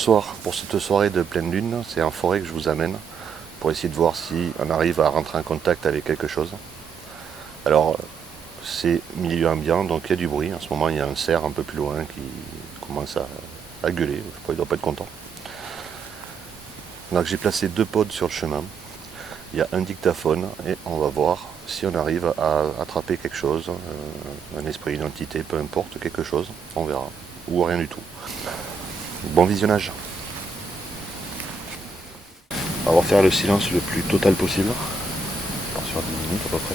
bonsoir. Pour cette soirée de pleine lune, c'est en forêt que je vous amène pour essayer de voir si on arrive à rentrer en contact avec quelque chose. Alors, c'est milieu ambiant, donc il y a du bruit. En ce moment, il y a un cerf un peu plus loin qui commence à gueuler. Je crois qu'il ne doit pas être content. Donc j'ai placé 2 pods sur le chemin. Il y a un dictaphone et on va voir si on arrive à attraper quelque chose, un esprit, une entité, peu importe, quelque chose, on verra. Ou rien du tout. Bon visionnage. On va faire le silence le plus total possible. On part sur 10 minutes à peu près.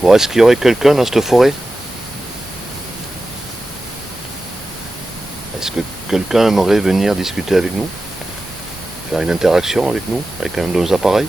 Bon, est-ce qu'il y aurait quelqu'un dans cette forêt? Est-ce que quelqu'un aimerait venir discuter avec nous? Faire une interaction avec nous, avec un de nos appareils?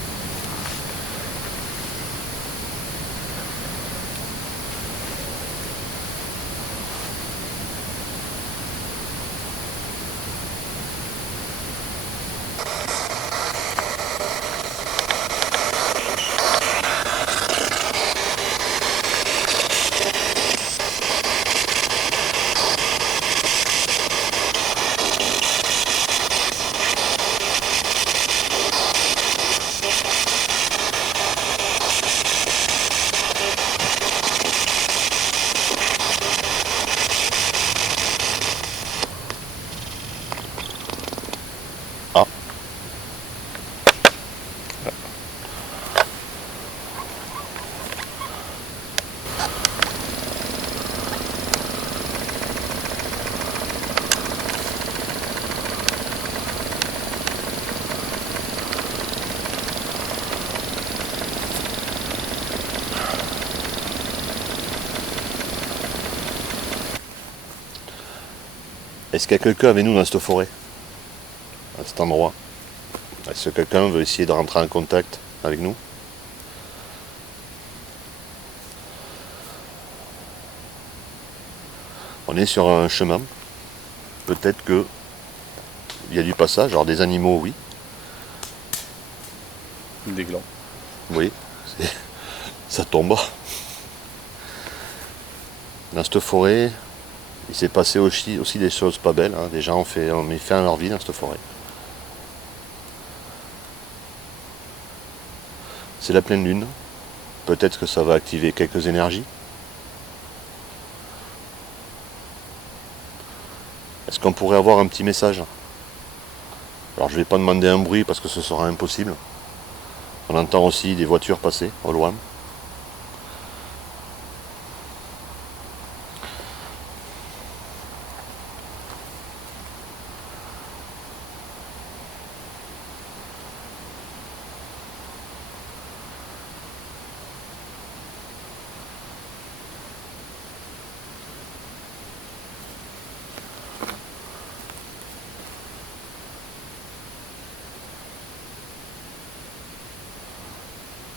Ah, est-ce qu'il y a quelqu'un avec nous dans cette forêt, à cet endroit? Est-ce que quelqu'un veut essayer de rentrer en contact avec nous? On est sur un chemin. Peut-être que il y a du passage. Alors des animaux, oui. Des glands. Oui, ça tombe. Dans cette forêt, il s'est passé aussi des choses pas belles. Des gens ont mis fin à leur vie dans cette forêt. C'est la pleine lune. Peut-être que ça va activer quelques énergies. Est-ce qu'on pourrait avoir un petit message? Alors je ne vais pas demander un bruit parce que ce sera impossible. On entend aussi des voitures passer au loin.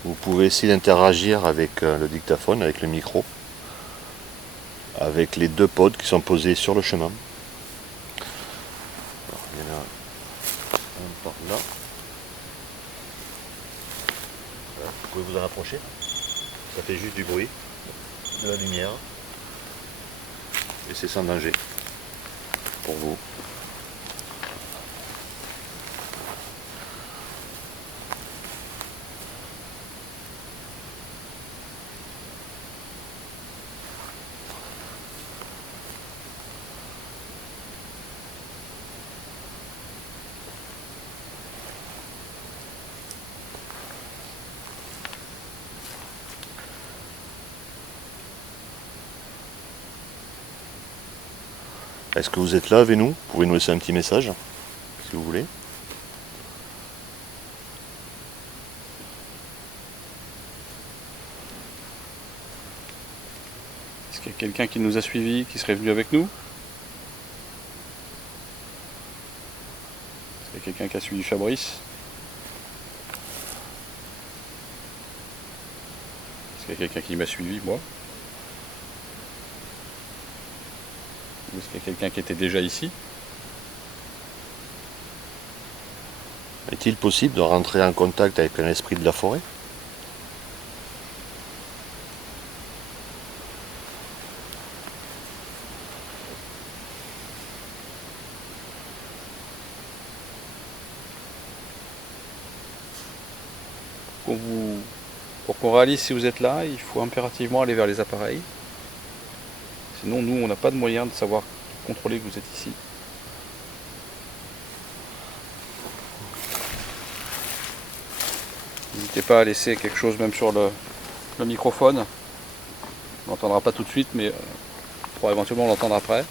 Vous pouvez essayer d'interagir avec le dictaphone, avec le micro, avec les deux pods qui sont posés sur le chemin. Alors, il y en a un par là. Voilà, vous pouvez vous en approcher. Ça fait juste du bruit, de la lumière. Et c'est sans danger pour vous. Est-ce que vous êtes là avec nous? Vous pouvez nous laisser un petit message, si vous voulez. Est-ce qu'il y a quelqu'un qui nous a suivis, qui serait venu avec nous? Est-ce qu'il y a quelqu'un qui a suivi Fabrice? Est-ce qu'il y a quelqu'un qui m'a suivi, moi? Ou est-ce qu'il y a quelqu'un qui était déjà ici? Est-il possible de rentrer en contact avec un esprit de la forêt? Pour qu'on réalise si vous êtes là, il faut impérativement aller vers les appareils. Sinon, nous, on n'a pas de moyen de savoir contrôler que vous êtes ici. N'hésitez pas à laisser quelque chose même sur le microphone. On n'entendra pas tout de suite, mais on pourra éventuellement l'entendre après.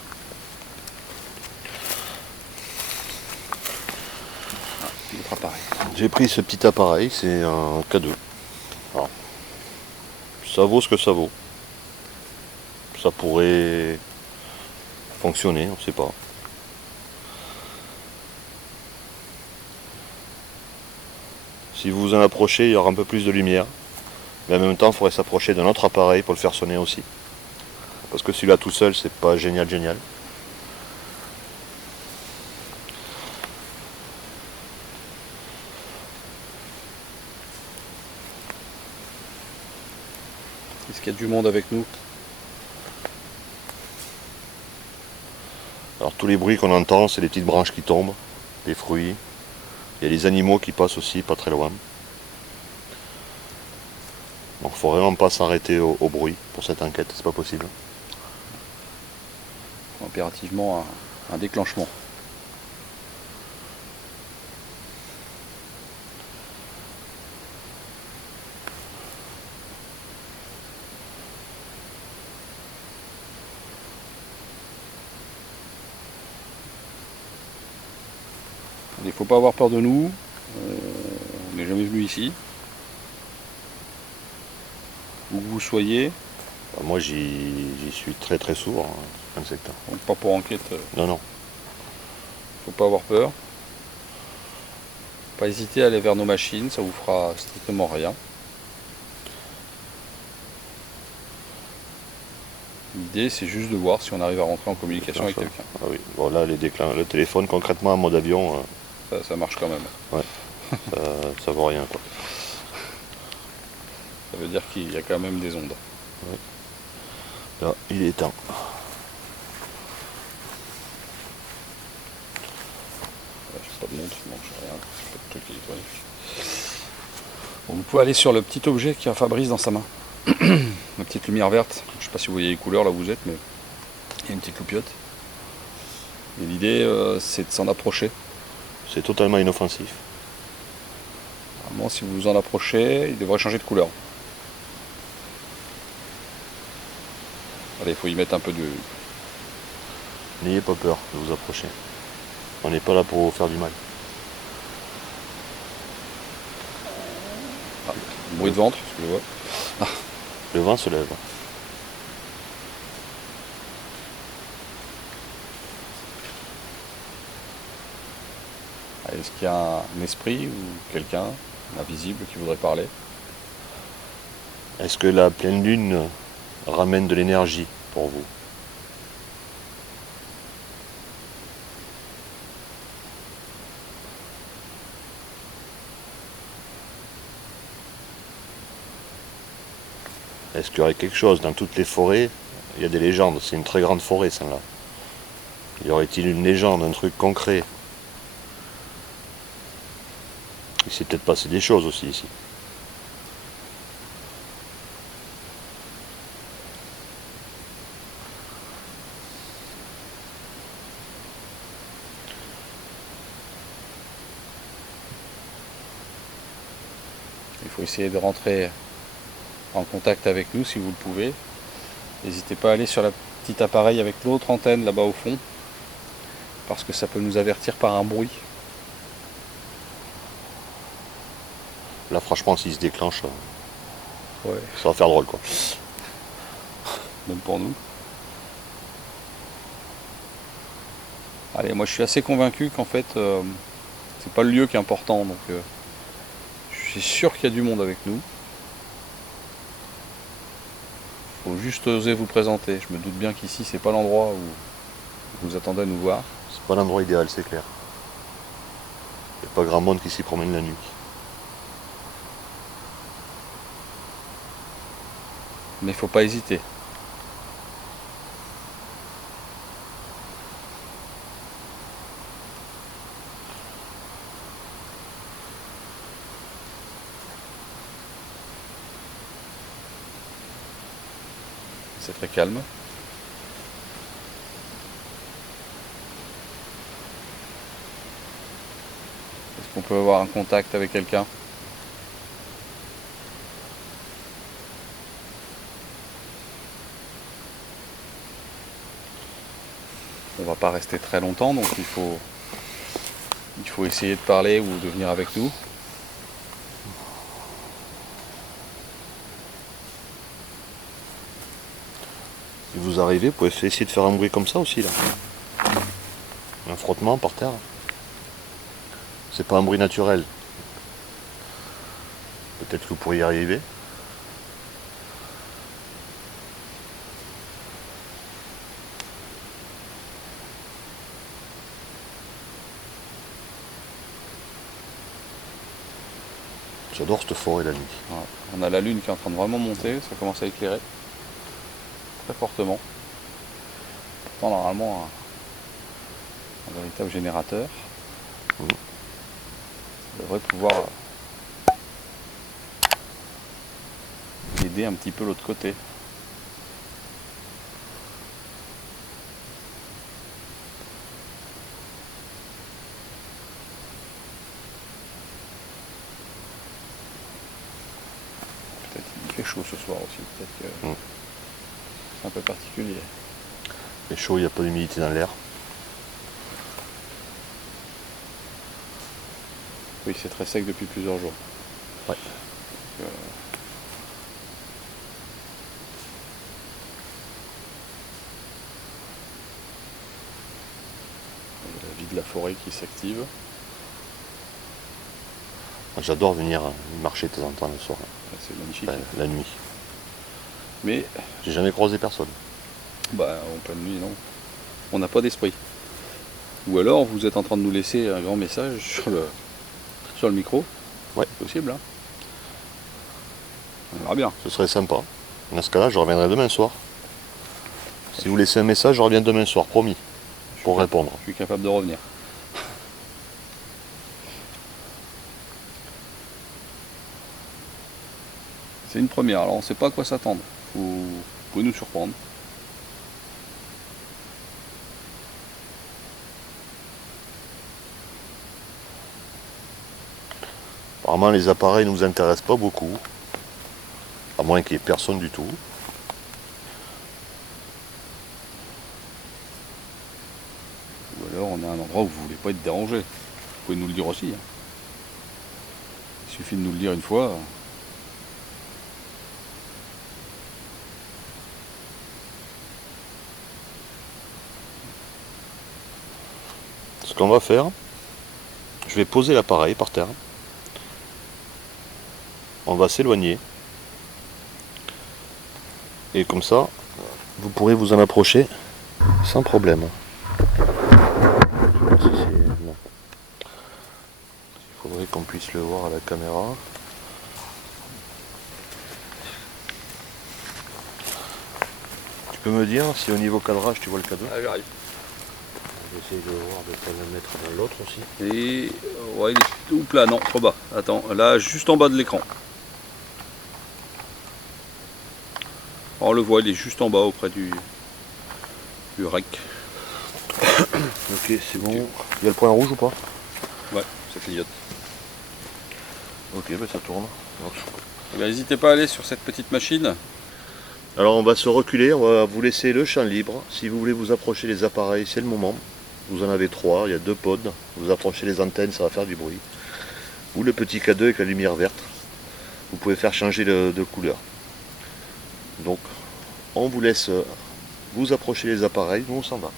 Notre appareil. J'ai pris ce petit appareil, c'est un cadeau. Alors, ça vaut ce que ça vaut. Ça pourrait fonctionner, on ne sait pas. Si vous vous en approchez, il y aura un peu plus de lumière. Mais en même temps, il faudrait s'approcher d'un autre appareil pour le faire sonner aussi. Parce que celui-là tout seul, c'est pas génial. Est-ce qu'il y a du monde avec nous? Alors tous les bruits qu'on entend, c'est les petites branches qui tombent, des fruits. Il y a les animaux qui passent aussi, pas très loin. Donc il faut vraiment pas s'arrêter au bruit pour cette enquête, c'est pas possible. Il faut impérativement un déclenchement. Il ne faut pas avoir peur de nous. On n'est jamais venu ici. Où que vous soyez. Moi j'y suis très très sourd, hein, secteur. Donc pas pour enquête. Non. Faut pas avoir peur. Pas hésiter à aller vers nos machines, ça vous fera strictement rien. L'idée c'est juste de voir si on arrive à rentrer en communication avec quelqu'un. Ah oui, bon là le téléphone concrètement en mode avion. Ça marche quand même. Ouais, ça vaut rien quoi. Ça veut dire qu'il y a quand même des ondes. Oui. Là, il est temps. J'ai pas de montre, non, j'ai rien. J'ai pas de truc électronique. Bon, vous pouvez aller sur le petit objet qu'a Fabrice dans sa main. La petite lumière verte. Je sais pas si vous voyez les couleurs là où vous êtes, mais il y a une petite loupiote. Et l'idée c'est de s'en approcher. C'est totalement inoffensif. Normalement, si vous vous en approchez, il devrait changer de couleur. Allez, il faut y mettre un peu de... N'ayez pas peur de vous approcher. On n'est pas là pour vous faire du mal. Ah, bruit de ventre, excusez-moi. Le vent se lève. Est-ce qu'il y a un esprit ou quelqu'un invisible qui voudrait parler? Est-ce que la pleine lune ramène de l'énergie pour vous? Est-ce qu'il y aurait quelque chose dans toutes les forêts? Il y a des légendes, c'est une très grande forêt celle-là. Y aurait-il une légende, un truc concret? Il s'est peut-être passé des choses aussi ici. Il faut essayer de rentrer en contact avec nous si vous le pouvez. N'hésitez pas à aller sur le petit appareil avec l'autre antenne là-bas au fond, parce que ça peut nous avertir par un bruit. Là franchement s'il se déclenche, Ouais. ça va faire drôle quoi. Même pour nous. Allez, moi je suis assez convaincu qu'en fait c'est pas le lieu qui est important, donc je suis sûr qu'il y a du monde avec nous. Faut juste oser vous présenter. Je me doute bien qu'ici c'est pas l'endroit où vous attendez à nous voir. C'est pas l'endroit idéal, c'est clair. Il n'y a pas grand monde qui s'y promène la nuit. Mais il faut pas hésiter. C'est très calme. Est-ce qu'on peut avoir un contact avec quelqu'un? On va pas rester très longtemps, donc il faut essayer de parler ou de venir avec nous. Si vous arrivez, vous pouvez essayer de faire un bruit comme ça aussi là. Un frottement par terre. C'est pas un bruit naturel. Peut-être que vous pourriez y arriver. J'adore cette forêt la nuit. Voilà. On a la lune qui est en train de vraiment monter, ça commence à éclairer très fortement. Pourtant normalement un véritable générateur. Ça devrait pouvoir aider un petit peu l'autre côté. Peut-être qu'il fait chaud ce soir aussi, peut-être que c'est un peu particulier. Il fait chaud, il n'y a pas d'humidité dans l'air. Oui, c'est très sec depuis plusieurs jours. Ouais. La vie de la forêt qui s'active. J'adore venir marcher de temps en temps le soir, C'est magnifique. la nuit. Mais J'ai jamais croisé personne. en pleine nuit, non. On n'a pas d'esprit. Ou alors vous êtes en train de nous laisser un grand message sur le micro. Ouais. C'est possible, hein. On verra bien. Ce serait sympa. Dans ce cas-là, je reviendrai demain soir. Si vous laissez un message, je reviens demain soir, promis, pour répondre. Je suis capable de revenir. C'est une première, alors on ne sait pas à quoi s'attendre. Vous pouvez nous surprendre. Apparemment, les appareils ne nous intéressent pas beaucoup, à moins qu'il n'y ait personne du tout. Ou alors on a un endroit où vous ne voulez pas être dérangé. Vous pouvez nous le dire aussi, hein. Il suffit de nous le dire une fois. Ce qu'on va faire, je vais poser l'appareil par terre. On va s'éloigner Et comme ça, vous pourrez vous en approcher sans problème. Je sais pas si c'est- non. Il faudrait qu'on puisse le voir à la caméra. Tu peux me dire si au niveau cadrage tu vois le cadeau? Ah, j'arrive. J'essaye de voir de ne pas le mettre dans l'autre aussi. Et ouais, il est tout plat, non, trop bas. Attends, là, juste en bas de l'écran. On le voit, il est juste en bas auprès du rack. Ok, c'est bon. Il y a le point rouge ou pas? Ouais, ça clignote. Ok, ben ça tourne. Eh bien, n'hésitez pas à aller sur cette petite machine. Alors on va se reculer, on va vous laisser le champ libre. Si vous voulez vous approcher des appareils, c'est le moment. Vous en avez 3, il y a 2 pods. Vous approchez les antennes, ça va faire du bruit. Ou le petit K2 avec la lumière verte. Vous pouvez faire changer de couleur. Donc on vous laisse vous approcher les appareils, nous on s'en va.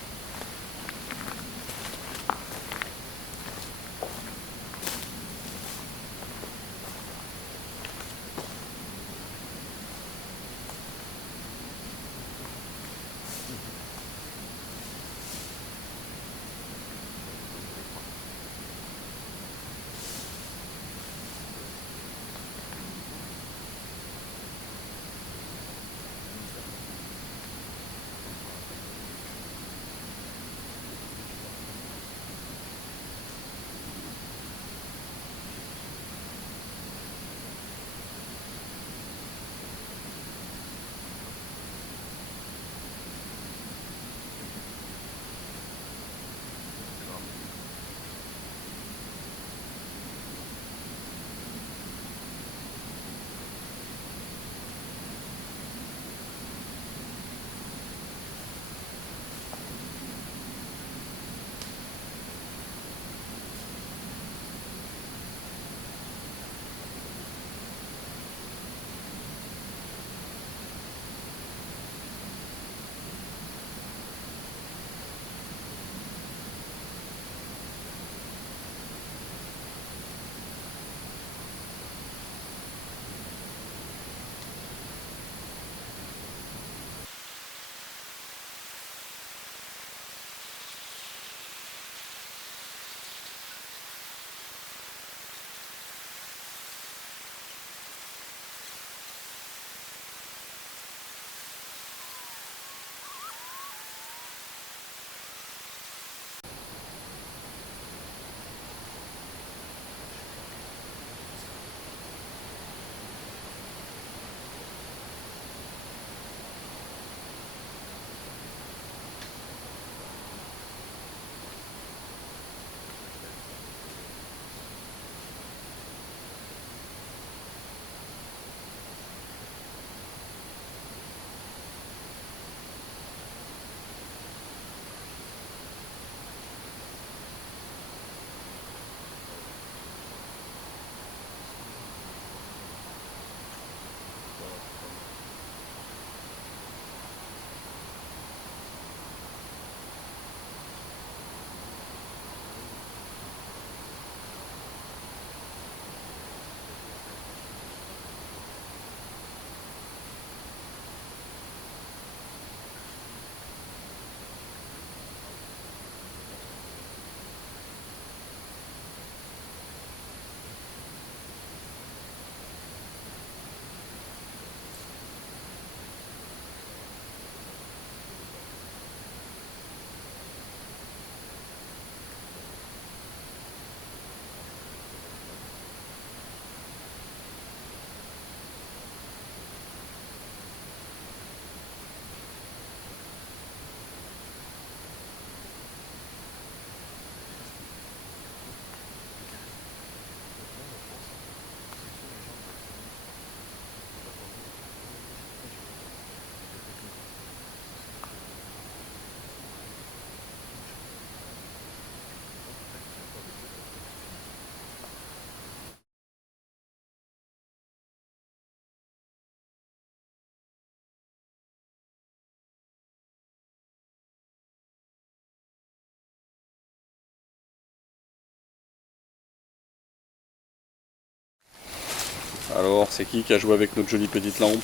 Alors, c'est qui a joué avec notre jolie petite lampe?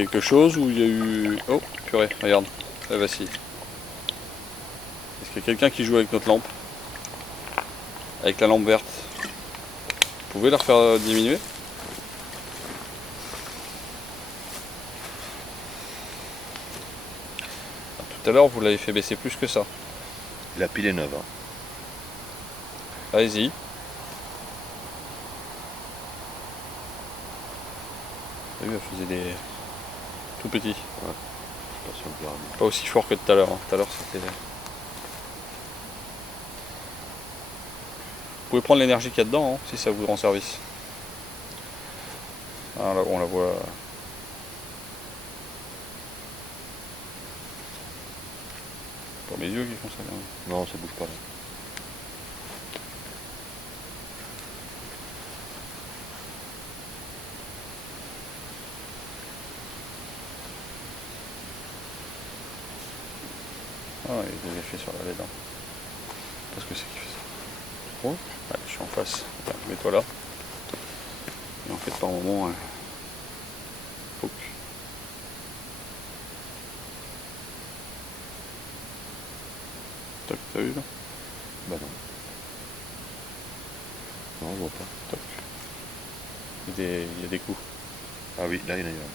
quelque chose ou il y a eu... Oh, purée, regarde, la vacille. Est-ce qu'il y a quelqu'un qui joue avec notre lampe? Avec la lampe verte? Vous pouvez la refaire diminuer? Tout à l'heure, vous l'avez fait baisser plus que ça. La pile est neuve. Hein. Allez-y. Vous avez vu, elle faisait des... tout petits. Ouais. Je sais pas si on peut ramener. Pas aussi fort que tout à l'heure. Hein. Tout à l'heure, c'était... Vous pouvez prendre l'énergie qu'il y a dedans, hein, si ça vous rend service. Ah, là, on la voit... Pas mes yeux qui font ça. Là. Non, ça bouge pas là. Ah, il y a des effets sur la LED. Hein. Qu'est-ce que c'est qui fait ça? Trop? Ouais, je suis en face. Attends, mets-toi là. Et en fait, par moment... Pouc. Toc, t'as vu là? Bah non. Non, je vois pas. Toc. Il y a des coups. Ah oui, là il y en a eu un.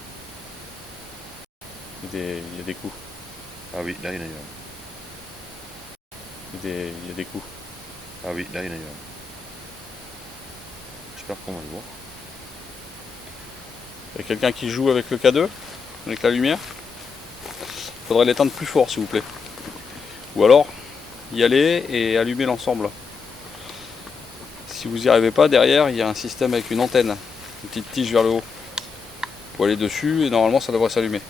Il y a des coups. Ah oui, là il y en a eu un. Il y a des coups. Ah oui, là il y en a eu un. J'espère qu'on va le voir. Il y a quelqu'un qui joue avec le K2? Avec la lumière? Il faudrait l'éteindre plus fort s'il vous plaît. Ou alors y aller et allumer l'ensemble. Si vous n'y arrivez pas, derrière il y a un système avec une antenne, une petite tige vers le haut. Vous allez dessus et normalement ça devrait s'allumer.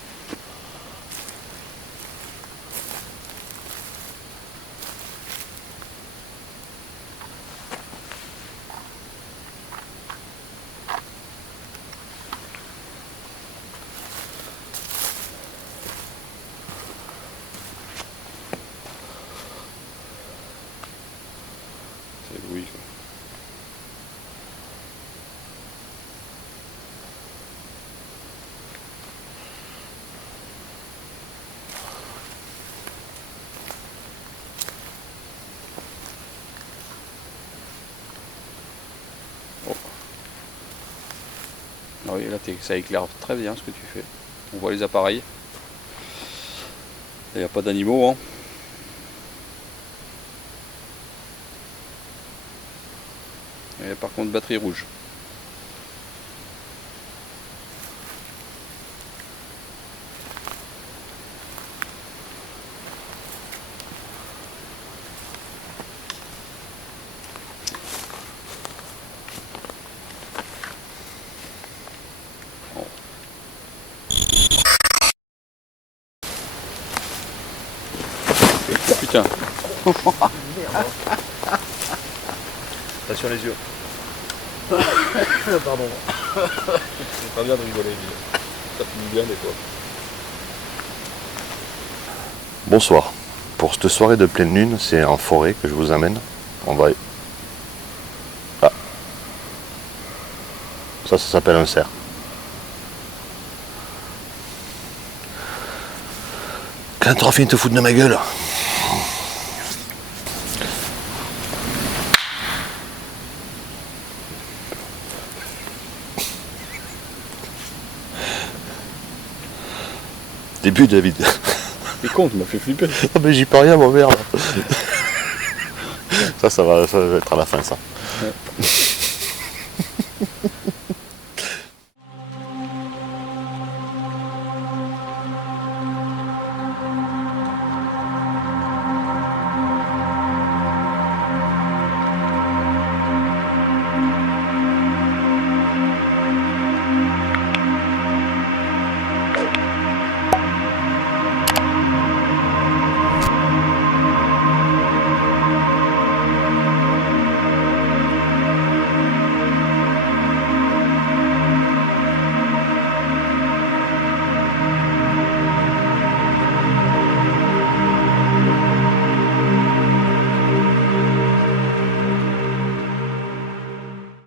C'est oui. Oh. Ah oui, là ça éclaire très bien ce que tu fais. On voit les appareils. Il n'y a pas d'animaux. Hein. Et par contre batterie rouge. Putain. Attention les yeux. Pardon. C'est pas bien de rigoler, mais ça finit bien des fois. Bonsoir. Pour cette soirée de pleine lune, c'est en forêt que je vous amène. On va... Ah. Ça s'appelle un cerf. Quand t'auras fini de te foutre de ma gueule. Début David. T'es con, tu m'as fait flipper. Ah mais j'y peux rien mon merde. Ça va être à la fin ça. Ouais.